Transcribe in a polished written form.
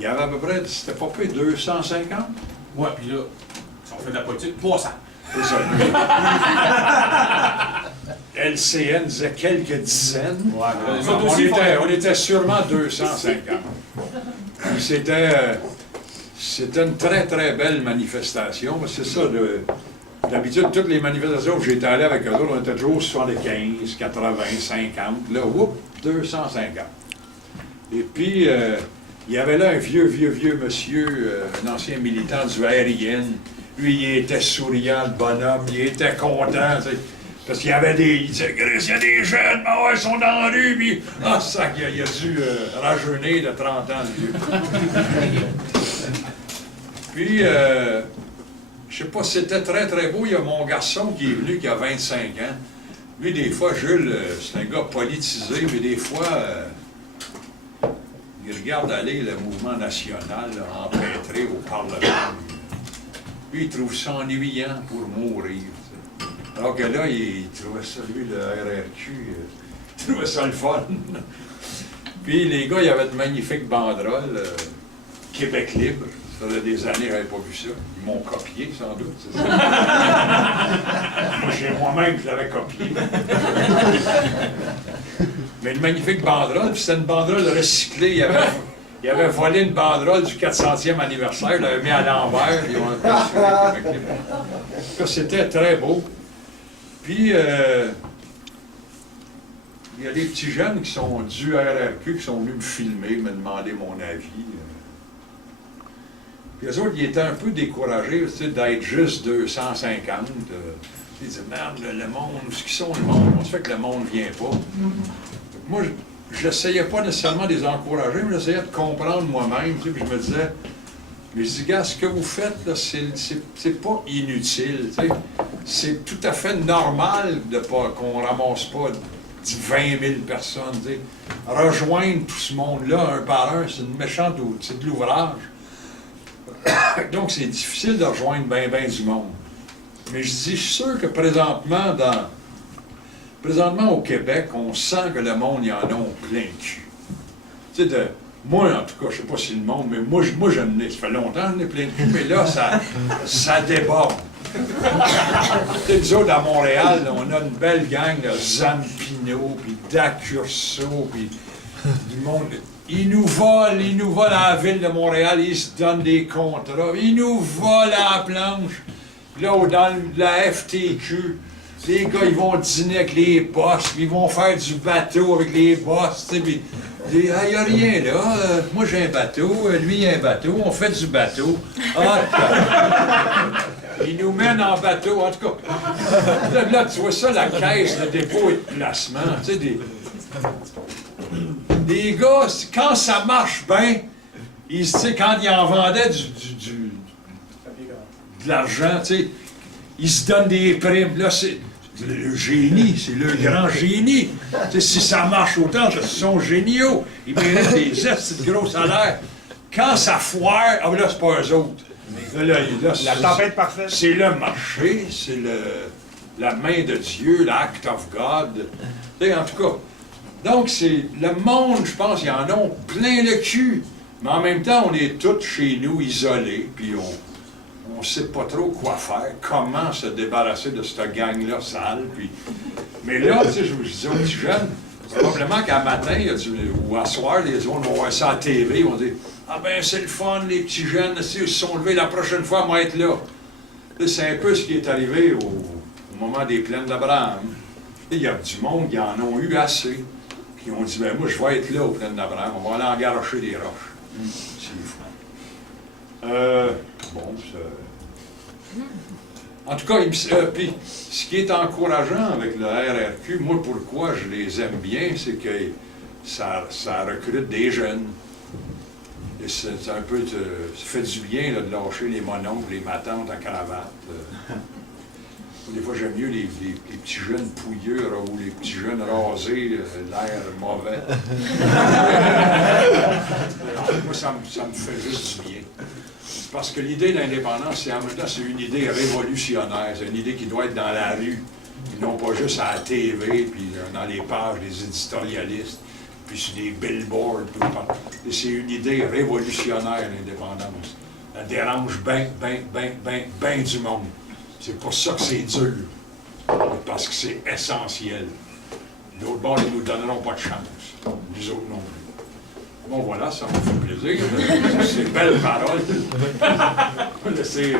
il y avait à peu près, c'était pas peu 250? Ouais, puis là, si on fait de la politique, 300. C'est ça. LCN disait quelques dizaines. Ouais, mais les autres aussi On était sûrement 250. Puis c'était une très, très belle manifestation. Parce que c'est ça, d'habitude, toutes les manifestations où j'étais allé avec eux autres, on était toujours 75, 80, 50. Là, whoop, 250. Et puis, il y avait là un vieux monsieur, un ancien militant du RIN. Lui, il était souriant, le bonhomme, il était content, tu sais, parce qu'il y avait il disait, il y a des jeunes, ben ouais, ils sont dans la rue, puis, ça, il a dû rajeunir de 30 ans, le vieux. Puis, je sais pas, c'était très, très beau, il y a mon garçon qui est venu, qui a 25 ans. Lui, des fois, Jules, c'est un gars politisé, mais des fois, il regarde aller le mouvement national, là, empêtré au Parlement. Lui, il trouve ça ennuyant pour mourir. T'sais. Alors que là, il trouvait ça, lui, le RRQ, il trouvait ça le fun. Puis les gars, il y avait de magnifiques banderoles, Québec libre. Ça faisait des années que je n'avais pas vu ça. Ils m'ont copié, sans doute, c'est ça. Moi-même, je l'avais copié. Mais une magnifique banderole, puis c'était une banderole recyclée. Il avait volé une banderole du 400e anniversaire, il l'avait mis à l'envers, ils ont aperçu Québec libre. C'était très beau. Puis, il y a des petits jeunes qui sont du RRQ, qui sont venus me filmer, me demander mon avis. Puis eux autres, ils étaient un peu découragés, tu sais, d'être juste 250. Ils disaient, merde, le monde, où est-ce qu'ils sont le monde? On se fait que le monde ne vient pas. Moi, j'essayais pas nécessairement de les encourager, mais j'essayais de comprendre moi-même, tu sais, puis je me disais, mais je dis, gars, ce que vous faites, là, c'est pas inutile, tu sais. C'est tout à fait normal de pas qu'on ramasse pas 20 000 personnes, tu sais. Rejoindre tout ce monde-là, un par un, c'est une méchante, c'est de l'ouvrage. Donc, c'est difficile de rejoindre bien du monde. Mais je dis, je suis sûr que présentement au Québec, on sent que le monde, y en a plein le cul. Tu sais, moi, en tout cas, je sais pas si le monde, mais moi je n'ai, ça fait longtemps que j'en ai plein le cul, mais là, ça déborde. Tu sais, nous autres, à Montréal, là, on a une belle gang de Zampino, puis d'Accurso, puis du monde. Ils nous volent à la ville de Montréal, ils se donnent des contrats, ils nous volent à la planche. Là, dans la FTQ, les gars, ils vont dîner avec les boss, puis ils vont faire du bateau avec les boss, tu sais, puis il n'y a rien là, moi j'ai un bateau, lui il a un bateau, on fait du bateau. Ils nous mènent en bateau, en tout cas. Là, tu vois ça, la caisse de dépôt et de placement, tu sais, des gars, quand ça marche bien, tu sais, quand ils en vendaient de l'argent, tu sais, ils se donnent des primes. Là, c'est le génie, c'est le grand génie. Tu sais, si ça marche autant, ils sont géniaux. Ils méritent des estes de gros salaires. Quand ça foire, ah ben là, c'est pas eux autres. Là, la tempête parfaite. C'est le marché, c'est la main de Dieu, l'act of God. Tu sais, en tout cas. Donc, c'est le monde, je pense, ils en ont plein le cul. Mais en même temps, on est tous chez nous isolés, puis on ne sait pas trop quoi faire, comment se débarrasser de cette gang-là sale. Puis... Mais là, tu sais, je disais aux petits jeunes, probablement qu'à matin ou à soir, les autres vont voir ça à la TV, ils vont dire « Ah ben, c'est le fun, les petits jeunes, ils se sont levés, la prochaine fois, on va être là. » C'est un peu ce qui est arrivé au moment des plaines d'Abraham. Il y a du monde qui en ont eu assez. Puis on dit, ben moi, je vais être là au plaines d'Abraham, on va aller engarocher des roches. C'est fou. Bon, en tout cas, puis, ce qui est encourageant avec le RRQ, moi, pourquoi je les aime bien, c'est que ça recrute des jeunes. Et c'est un peu, ça fait du bien là, de lâcher les mononcles, les matantes en cravate. Des fois, j'aime mieux les petits jeunes pouilleux ou les petits jeunes rasés, l'air mauvais. Moi, ça me fait juste du bien. Parce que l'idée de l'indépendance, en même temps, c'est une idée révolutionnaire. C'est une idée qui doit être dans la rue, et non pas juste à la TV, puis dans les pages des éditorialistes. puis sur des billboards, tout le temps. Et c'est une idée révolutionnaire, l'indépendance. Elle dérange ben du monde. C'est pour ça que c'est dur. Parce que c'est essentiel. L'autre bord, ils ne nous donneront pas de chance. Les autres non plus. Bon, voilà, ça me fait plaisir. C'est belle parole. On va laisser...